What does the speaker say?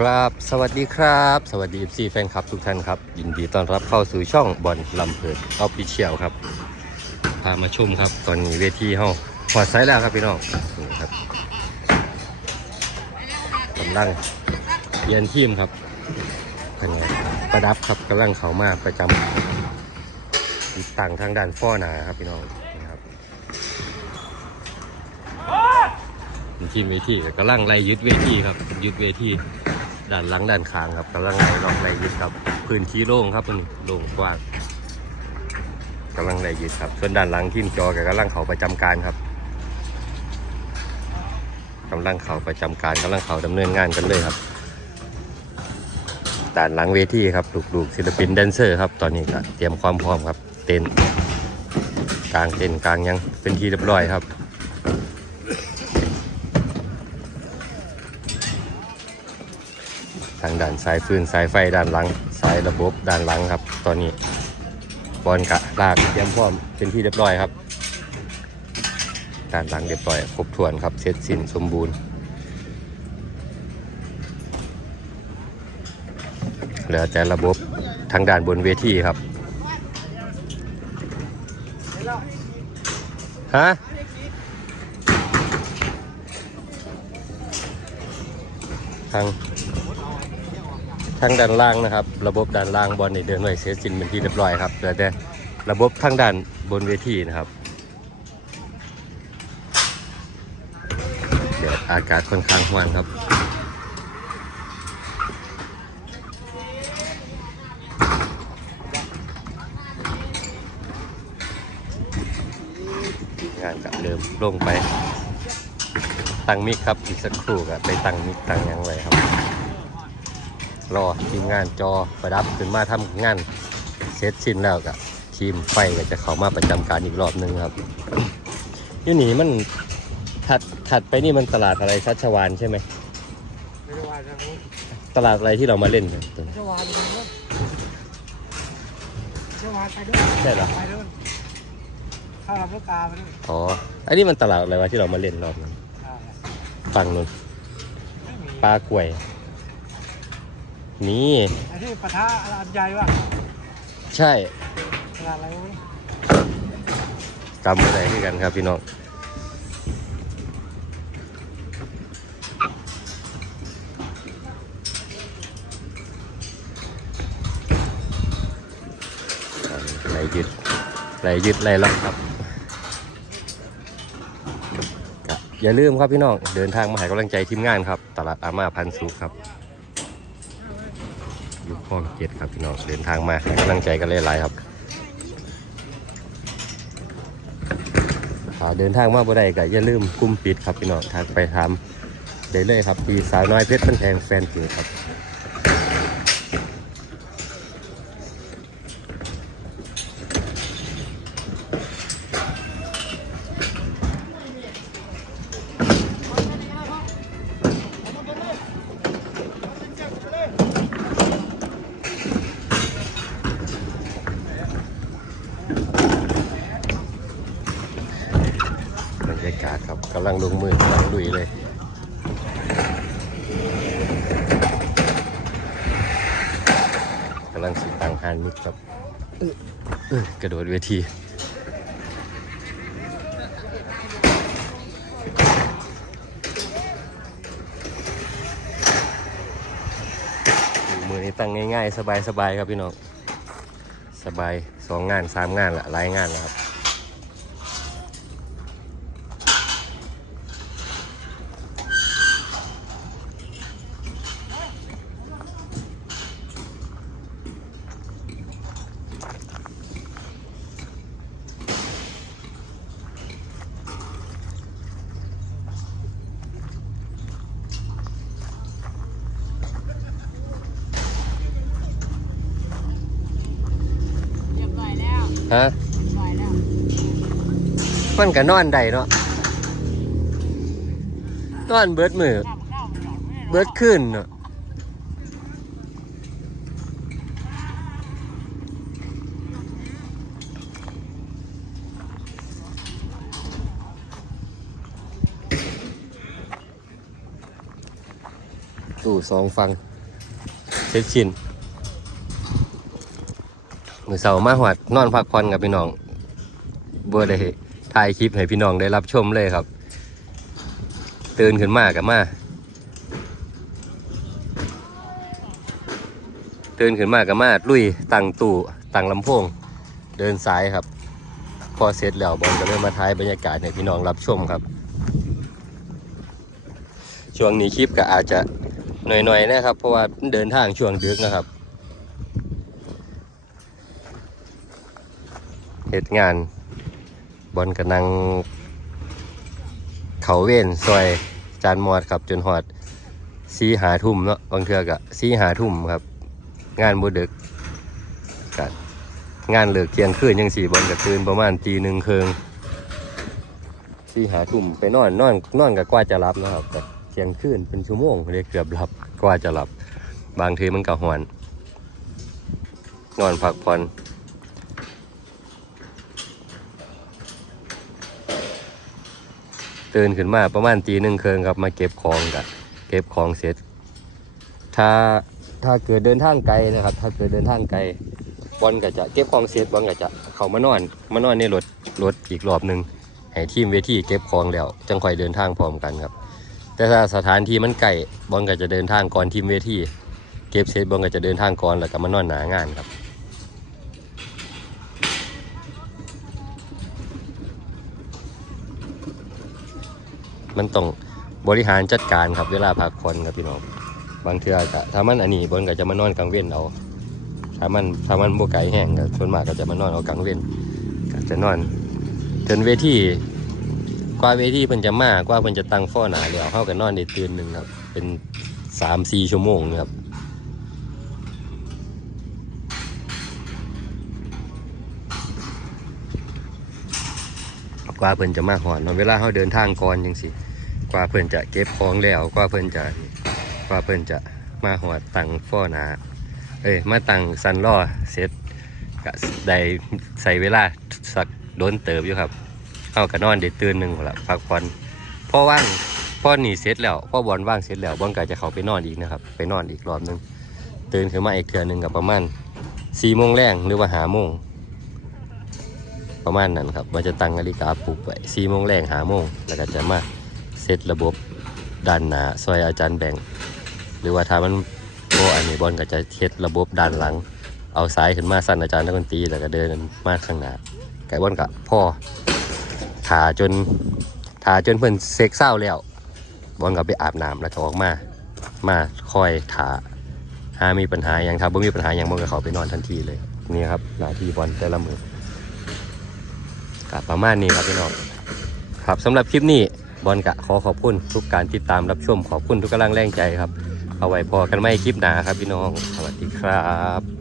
ครับ สวัสดีครับ สวัสดี FC แฟนคลับทุกท่านครับ ยินดีต้อนรับเข้าสู่ช่องบอลลำเพลินออฟฟิเชียลครับ พามาชมครับ ตอนนี้เวทีเฮาพอดไซส์แล้วครับพี่น้องนี่ครับกำลังเปลี่ยนทีมครับเป็นไงประดับครับกำลังเขามากประจำติดตั้งทางด้านฟ้อหนาครับพี่น้องนี่ครับทีมเวทีกำลังไล่ยึดเวทีครับยึดเวที ด้านหลังด้านข้างครับกำลังไล่ล็อกไล่ยึดครับ พื้นที่โล่งครับมันโล่งกว้างกำลังไล่ยึดครับ ส่วนด้านหลังทีมจอกับกำลังเขาประจำการครับกำลังเขาประจำการกำลังเขาดำเนินงานกันเลยครับด้านหลังเวทีครับลูกๆศิลปินแดนเซอร์ครับตอนนี้ก็เตรียมความพร้อมครับ เต้นกลางเต้นกลางยังเป็นที่เรียบร้อยครับ ทางด้านสายฟืนสายไฟด้านหลัง สายระบบด้านหลังครับ ตอนนี้บอลกะลากเตรียมพร้อมเป็นที่เรียบร้อยครับด้านหลังเรียบร้อยครบถ้วนครับเสร็จสิ้นสมบูรณ์ เหลือแต่ระบบทางด้านบนเวทีครับฮะทาง ทางด้านล่างนะครับ ระบบด้านล่างบอลนี่เดินไว้เสร็จสิ้นเป็นที่เรียบร้อยครับเหลือแต่ระบบทางด้านบนเวทีนะครับ เดี๋ยวอากาศค่อนข้างร้อนครับงานก็เริ่มลงไป ตั้งมิกครับอีกสักครู่ก็ไปตั้งมิกตั้งยังไว้ครับ รอทีมงานจอประดับขึ้นมาทำงานเสร็จสิ้นแล้วก็ทีมไฟก็จะเข้ามาประจำการอีกรอบหนึงครับอยู่นี่มันถัดถัดไปนี่มันตลาดอะไรชัชวานใช่ไหมไม่ได้วานทางนู้นตลาดอะไรที่เรามาเล่นกันไม่ได้วานทางนู้นไม่ได้วานไปด้วยใช่เหรอไปด้วยเข้าลำลูกกาไปด้วยอ๋ออันนี้มันตลาดอะไรวะที่เรามาเล่นรอบนึงอ่าฝั่งนู้นไม่มีปลากล้วย นี่ไอ้ที่ปะทะอันใหญ่ว่ะใช่ตลาดอะไรวะจำไม่ได้ที่กันครับพี่น้องไหลยึดไหลยึดไหลล็อกครับก็อย่าลืมครับพี่น้อง เดินทางมาให้กำลังใจทีมงานครับ ตลาดอาม่าพันสุขครับ อยู่ข้องเจ็ดครับพี่น้องเดินทางมาให้กำลังใจกันหลายๆครับถ้าเดินทางมาบ่ได้ก็อย่าลืมกลุ่มปิดครับพี่น้องทักไปถามได้เลยครับที่สาวน้อยเพชรพันแพงแฟนเพจครับ รรยากาศครับกำลังลงมือกำลังลุยเลยกำลังสีตังฮานมิดครับเออเออกระโดดเวทีมือนี้ตั้งง่ายๆ สบายๆครับพี่น้อง สบายสองงานสามงานละหลายงานแล้วครับ เรียบร้อยแล้ว ฮะมันก็นอนได้เนาะนอนเบิดมือเบิดขึ้นเนาะตู้สองฟังเสร็จสิ้น มือเสามาหวอดนอนพักผ่อนกับพี่น้องบ่ได้ถ่ายคลิปให้พี่น้องได้รับชมเลยครับ ตื่นขึ้นมากับมาตื่นขึ้นมากับมาลุยตั้งตู้ตั้งลำโพง เดินสายครับ พอเสร็จแล้วบอลก็เลยมาถ่ายบรรยากาศให้พี่น้องรับชมครับ ช่วงนี้คลิปก็อาจจะหน่อยๆนะครับ เพราะว่าเดินทางช่วงดึกนะครับ เหตุงาน บอลกำลัง เขาเว้นซอยจานมอดครับจนหอดซีหาทุ่มเนาะบางเทือกะซีหาทุ่มครับ งานบ่ดึกกังานเลิกเที่ยงคืนยังสี่บอลกะตื่นประมาณตีหนึ่งเคืองซีหาทุ่มไปนอนนอนนอนกับกว่าจะรับนะครับแต่เที่ยงคืนเป็นชั่วโมงเรียกเกือบหลับกว่าจะหลับ บางทีมันก็หวนนอนพักผ่อน ตื่นขึ้นมาประมาณตีหนึ่งเคืองครับ มาเก็บของกับเก็บของเสร็จ ถ้าถ้าเกิดเดินทางไกลนะครับ ถ้าเกิดเดินทางไกลบอลก็จะเก็บของเสร็จบอลก็จะเข้ามานอนมานอนในรถรถอีกรอบหนึ่งให้ทีมเวทีเก็บของแล้วจังค่อยเดินทางพร้อมกันครับ แต่ถ้าสถานที่มันไกลบอลก็จะเดินทางก่อนทีมเวทีเก็บเสร็จบอลก็จะเดินทางก่อนแล้วก็มานอนหนางานครับ มันต้องบริหารจัดการครับเวลาพักผ่อนครับพี่น้องบางเทื่อก็ถ้ามันอันนี้บนก็จะมานอนกลางเว้นเอาถ้ามันถ้ามันบ่ไกลแห้งก็ส่วนมากก็จะมานอนเอากลางเว้นก็จะนอนจนเวทีกว่าเวทีเพิ่นจะมากกว่าเพิ่นจะตั้งฟ้อหนาแล้วเฮาก็นนอนได้ตื่นหนึ่งครับ เป็นสามสี่ชั่วโมงครับกว่าเพิ่นจะมาหอนเนเวลาเฮาเดินทางก่อนจังซี่ กว่าเพิ่อนจะเก็บของแล้วกว่าเพิ่อนจะว่าเพิ่อนจะมาหัวตังฟ้อหนาเอ้ยมาตังซันล่อเสร็จก็ได้ใส่เวลาสักโดนเติบอยู่ครับเอากระนอนเด็ดตื่นหนึ่งละพักผ่อนพ่อว่างพ่อหนีเสร็จแล้วพ่อบอลว่างเสร็จแล้วบอลก็จะเข้าไปนอนอีกนะครับไปนอนอีกรอบหนึงตื่นขึ้นมาอีกเทื่อหนึ่งกับประมาณสี่โมงแรงหรือว่าหาโมงประมาณนั้นครับมันจะตั้งนาฬิกาปลุกไว้สี่โมงแรงหาโมงแล้วก็จะมา เซตระบบด้านหน้าซอยอาจารย์แบ่ง หรือว่าถ้ามันโบอันนี้บอลก็จะเทสระบบด้านหลัง เอาซ้ายขึ้นมาสั้นอาจารย์นักดนตรีแล้วก็เดินมาข้างหน้าไก่บอลกับพ่อถาจนถาจนเพิ่อนเซ็กเศร้าแล้ว บอลก็ไปอาบน้ำแล้วก็ออกมา มาคอยถาหามีปัญหาอย่างถ้าบ่มีปัญหาอย่างบอลก็เขาไปนอนทันทีเลยนี่ครับหน้าที่บอลแต่ละมือกับประมาณนี้ครับพี่น้องครับสำหรับคลิปนี้ บอลกะขอขอบคุณทุกการติดตามรับชมขอบคุณทุกกำลังแรงใจครับ เอาไว้พอกันไม่คลิปหนาครับพี่น้อง สวัสดีครับ